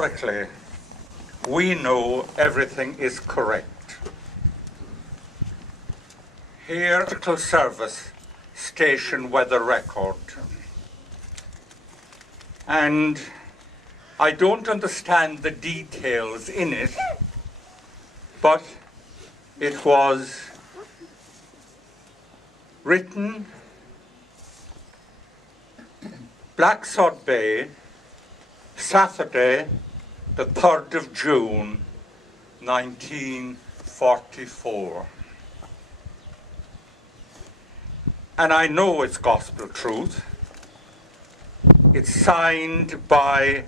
Historically, we know everything is correct. Here, Meteorological Service station weather record. And I don't understand the details in it, but it was written Blacksod Bay, Saturday, the 3rd of June, 1944. And I know it's gospel truth. It's signed by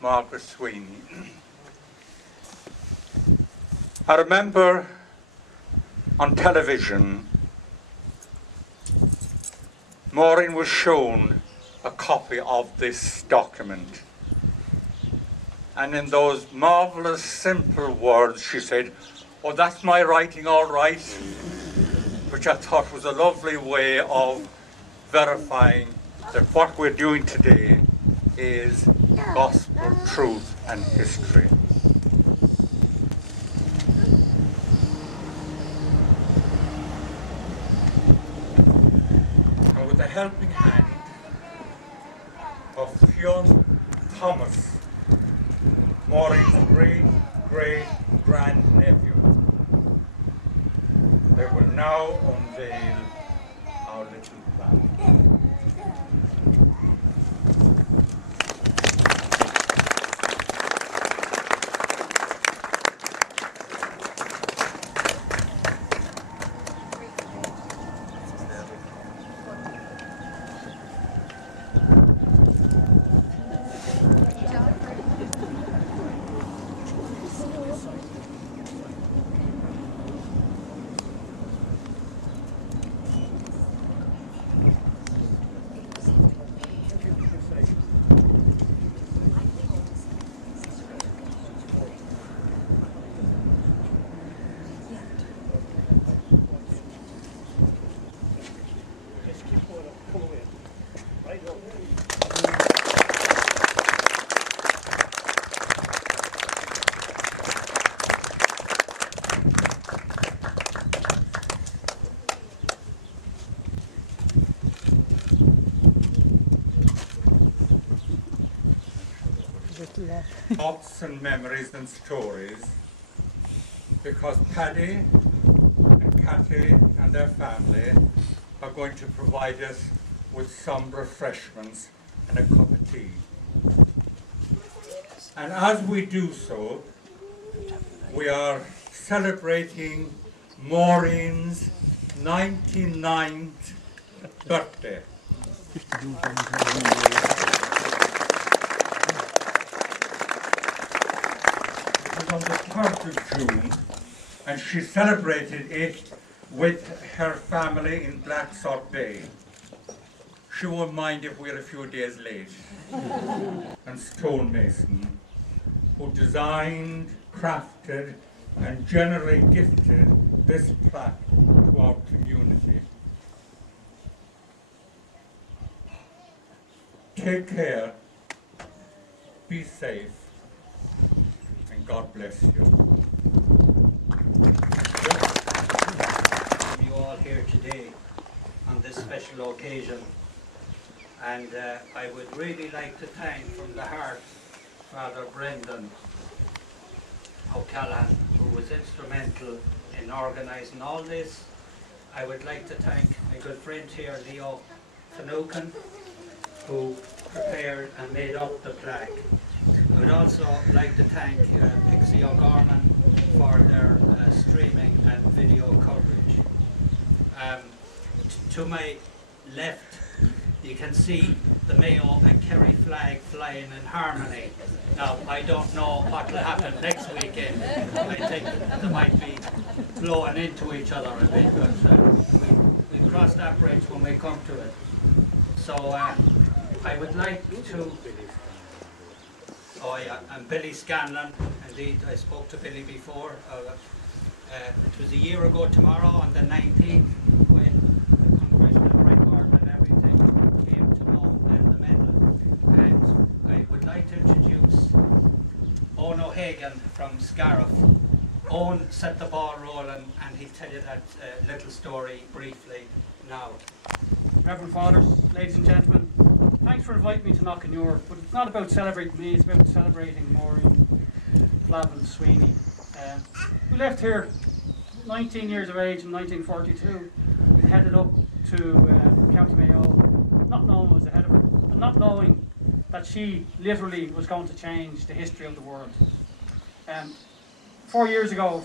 Margaret Sweeney. I remember on television, Maureen was shown a copy of this document. And in those marvelous, simple words, she said, "Oh, that's my writing, all right," which I thought was a lovely way of verifying that what we're doing today is gospel truth and history. And with the helping hand of Fionn Thomas, Maureen's great-great-grandnephew, they will now unveil our little plaque. Thoughts and memories and stories, because Paddy and Cathy and their family are going to provide us with some refreshments and a cup of tea. And as we do so, we are celebrating Maureen's 99th birthday. On the 3rd of June, and she celebrated it with her family in Blacksod Bay. She won't mind if we're a few days late. And stonemason, who designed, crafted, and generally gifted this plaque to our community. Take care, be safe, God bless you. You all here today on this special occasion, and I would really like to thank from the heart Father Brendan O'Callaghan, who was instrumental in organising all this. I would like to thank my good friend here, Leo Finucane, who prepared and made up the plaque. I would also like to thank Pixie O'Gorman for their streaming and video coverage. To my left, you can see the Mayo and Kerry flag flying in harmony. Now, I don't know what will happen next weekend. I think they might be blowing into each other a bit, but we cross that bridge when we come to it. So I would like to... Oh yeah, and Billy Scanlon, indeed, I spoke to Billy before. It was a year ago tomorrow, on the 19th, when the congressional record and everything came to know and the medal. And I would like to introduce Owen O'Hagan from Scariff. Owen set the ball rolling, and he'll tell you that little story briefly now. Reverend Fathers, ladies and gentlemen, thanks for inviting me to Knockanure, but it's not about celebrating me, it's about celebrating Maureen Flavin Sweeney, who left here 19 years of age in 1942 and headed up to County Mayo, not knowing what was ahead of her, and not knowing that she literally was going to change the history of the world. 5 years ago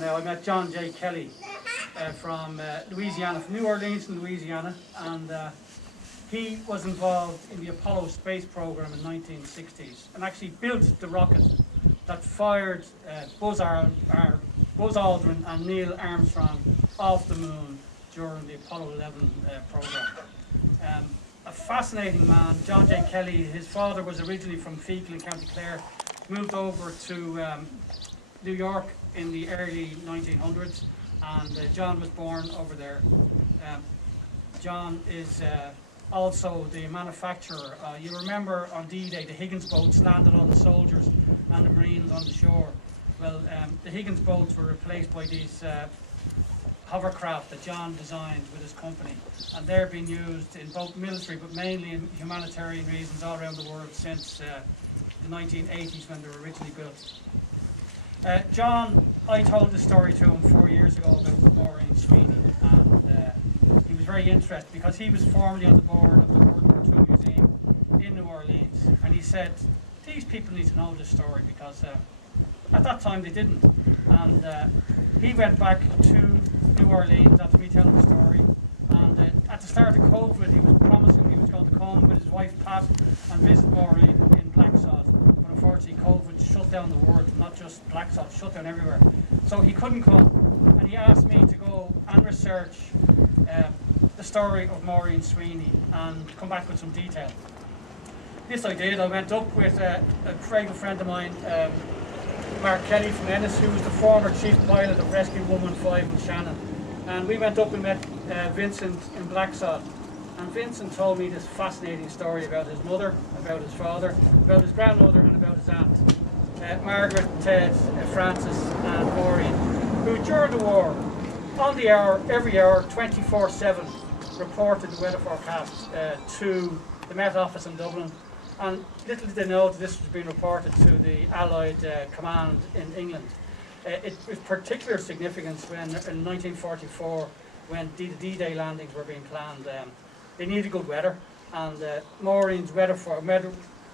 now, I met John J. Kelly from Louisiana, from New Orleans in Louisiana, and he was involved in the Apollo space program in the 1960s and actually built the rocket that fired Buzz Aldrin and Neil Armstrong off the moon during the Apollo 11 program. A fascinating man, John J. Kelly. His father was originally from Fecal in County Clare, moved over to New York in the early 1900s, and John was born over there. John is also the manufacturer. You remember on D-Day the Higgins boats landed all the soldiers and the Marines on the shore. Well, the Higgins boats were replaced by these hovercraft that John designed with his company, and they're being used in both military but mainly in humanitarian reasons all around the world since the 1980s when they were originally built. John, I told the story to him 4 years ago about Maureen Sweeney, and he was very interested because he was formerly on the board of the World War II Museum in New Orleans, and he said, these people need to know this story because at that time they didn't. And he went back to New Orleans after me telling the story, and at the start of COVID he was promising he was going to come with his wife Pat and visit Maureen in Blacksod, but unfortunately COVID shut down the world, not just Blacksod, shut down everywhere, so he couldn't come, and he asked me to go and research the story of Maureen Sweeney and come back with some detail. This I did. I went up with a very good friend of mine, Mark Kelly from Ennis, who was the former chief pilot of Rescue 115 in Shannon. And we went up and met Vincent in Blacksod. And Vincent told me this fascinating story about his mother, about his father, about his grandmother, and about his aunt. Margaret, Ted, Francis, and Maureen, who during the war, on the hour, every hour, 24/7, reported the weather forecast to the Met Office in Dublin. And little did they know that this was being reported to the Allied command in England. It was particular significance when, in 1944, when the D-Day landings were being planned. They needed good weather, and Maureen's weather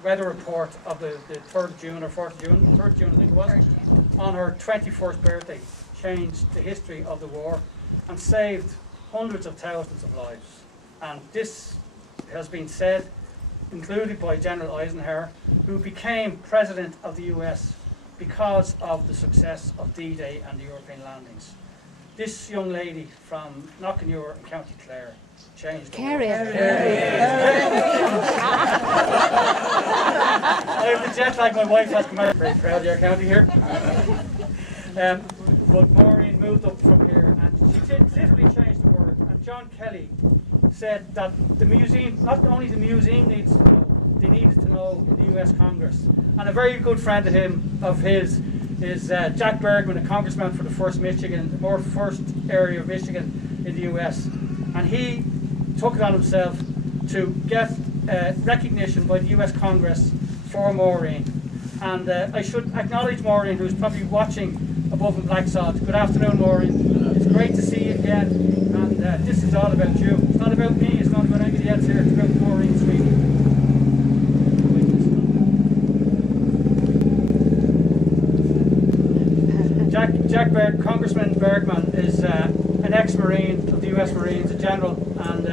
report of the 3rd of June, or 4th of June, 3rd of June I think it was, on her 21st birthday, changed the history of the war and saved hundreds of thousands of lives. And this has been said, included by General Eisenhower, who became President of the US because of the success of D-Day and the European landings. This young lady from Knockanure in County Clare changed the world. I have the jet lag my wife has come out. Very proud of your county here. But Maureen moved up from here, and she did literally change the world. And John Kelly said that the museum, not only the museum needs to know, they needed to know in the US Congress. And a very good friend of his is Jack Bergman, a congressman for the 1st area of Michigan in the US. And he took it on himself to get recognition by the US Congress for Maureen. And I should acknowledge Maureen, who's probably watching above in Blacksod. Good afternoon, Maureen. It's great to see you again. And this is all about you. It's not about me, it's not about anybody else here, it's about Maureen Sweeney. Congressman Bergman is an ex-Marine of the US Marines, a general, and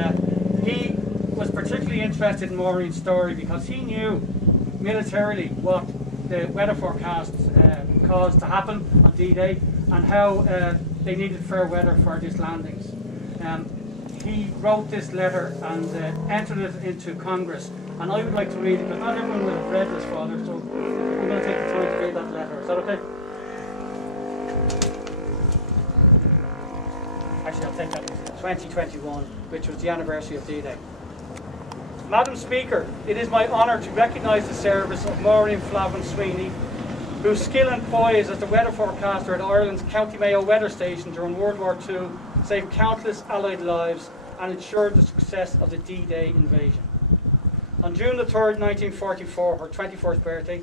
he was particularly interested in Maureen's story because he knew militarily what the weather forecasts caused to happen on D-Day and how they needed fair weather for these landings. He wrote this letter and entered it into Congress, and I would like to read it because not everyone will have read this, Father, so I'm going to take the time to read that letter. Is that okay? Actually, I'll take that. 2021, which was the anniversary of D-Day. Madam Speaker, it is my honour to recognise the service of Maureen Flavin Sweeney, whose skill and poise as the weather forecaster at Ireland's County Mayo weather station during World War II saved countless Allied lives and ensured the success of the D-Day invasion. On June the 3rd, 1944, her 21st birthday,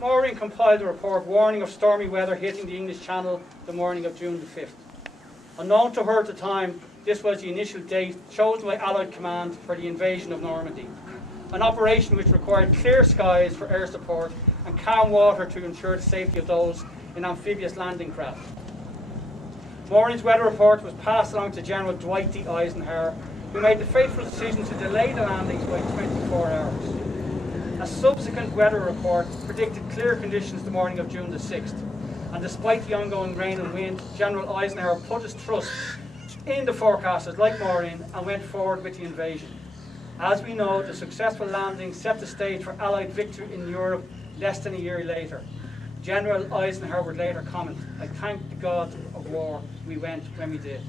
Maureen compiled a report warning of stormy weather hitting the English Channel the morning of June the 5th. Unknown to her at the time, this was the initial date chosen by Allied command for the invasion of Normandy, an operation which required clear skies for air support and calm water to ensure the safety of those in amphibious landing craft. Maureen's weather report was passed along to General Dwight D. Eisenhower, who made the fateful decision to delay the landings by 24 hours. A subsequent weather report predicted clear conditions the morning of June the 6th, and despite the ongoing rain and wind, General Eisenhower put his trust in the forecasters like Maureen and went forward with the invasion. As we know, the successful landing set the stage for Allied victory in Europe less than a year later. General Eisenhower would later comment, "I thank the God of war we went when we did."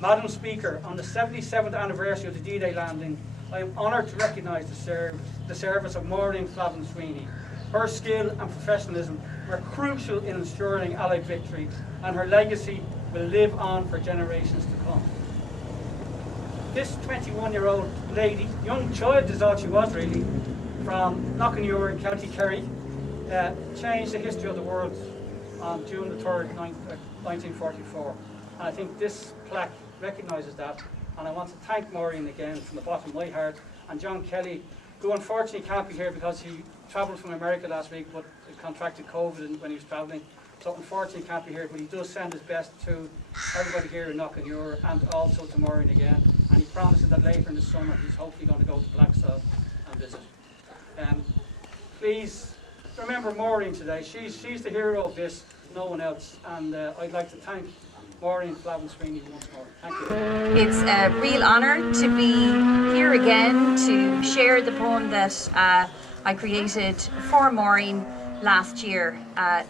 Madam Speaker, on the 77th anniversary of the D-Day landing, I am honoured to recognise the service of Maureen Flavin Sweeney. Her skill and professionalism were crucial in ensuring Allied victory, and her legacy will live on for generations to come. This 21-year-old lady, young child is all she was really, from Knockanure County Kerry, changed the history of the world on June the 3rd, 1944. And I think this plaque recognises that. And I want to thank Maureen again from the bottom of my heart, and John Kelly, who unfortunately can't be here because he travelled from America last week but contracted COVID when he was travelling. So unfortunately can't be here, but he does send his best to everybody here in Knockanure and also to Maureen again. And he promises that later in the summer he's hopefully going to go to Blacksod and visit. Please remember Maureen today. She's the hero of this, no one else. And I'd like to thank Maureen Flavin Sweeney once more. Thank you. It's a real honour to be here again to share the poem that I created for Maureen last year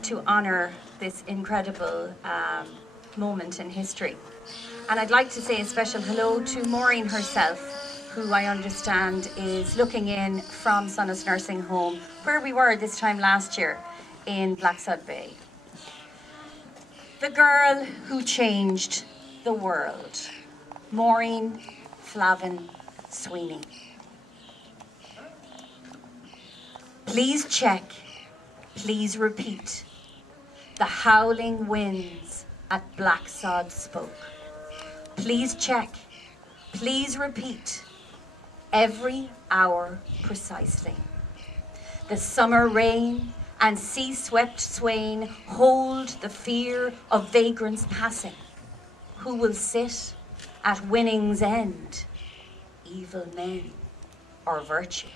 to honour this incredible moment in history. And I'd like to say a special hello to Maureen herself, who I understand is looking in from Sonnes Nursing Home, where we were this time last year in Blacksod Bay. The girl who changed the world, Maureen Flavin Sweeney. Please check, please repeat. The howling winds at Blacksod spoke. Please check, please repeat. Every hour precisely. The summer rain and sea-swept swain hold the fear of vagrants passing. Who will sit at winning's end? Evil men or virtue?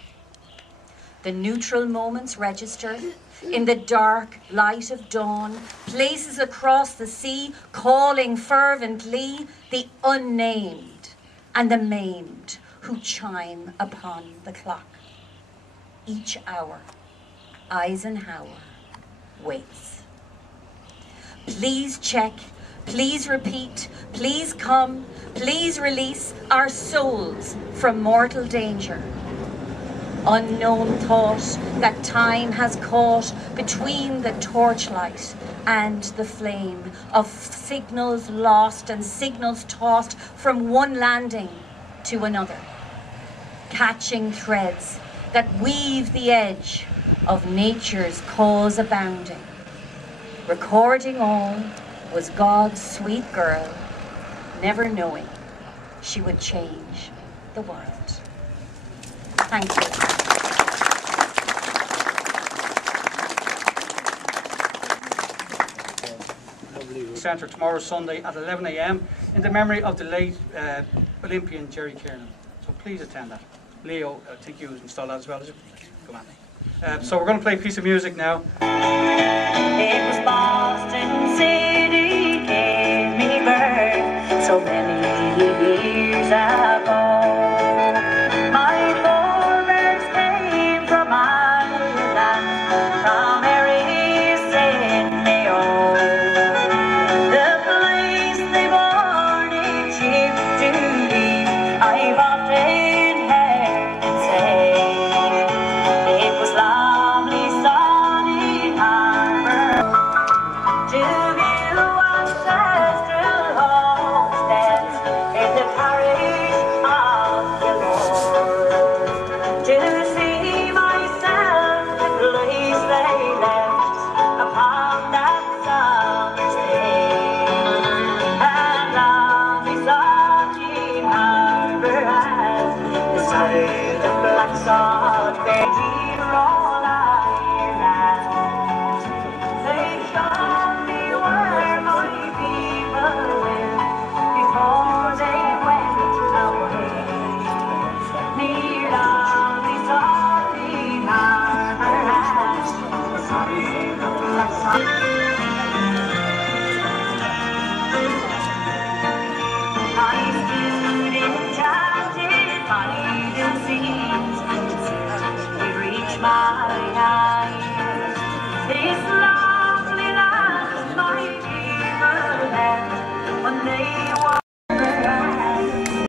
The neutral moments registered in the dark light of dawn, places across the sea calling fervently the unnamed and the maimed who chime upon the clock. Each hour, Eisenhower waits. Please check, please repeat, please come, please release our souls from mortal danger. Unknown thought that time has caught between the torchlight and the flame of signals lost and signals tossed from one landing to another, catching threads that weave the edge of nature's cause abounding. Recording all was God's sweet girl, never knowing she would change the world. Thank you. Centre tomorrow Sunday at 11 a.m. in the memory of the late Olympian Jerry Kiernan. So please attend that. Leo, I think you installed that as well, is it? Come on. So we're going to play a piece of music now. It was Boston City gave me birth so many years ago. My forebears came from Ireland, from Erris in Mayo. The place they born in Chip to leave, I've often heard they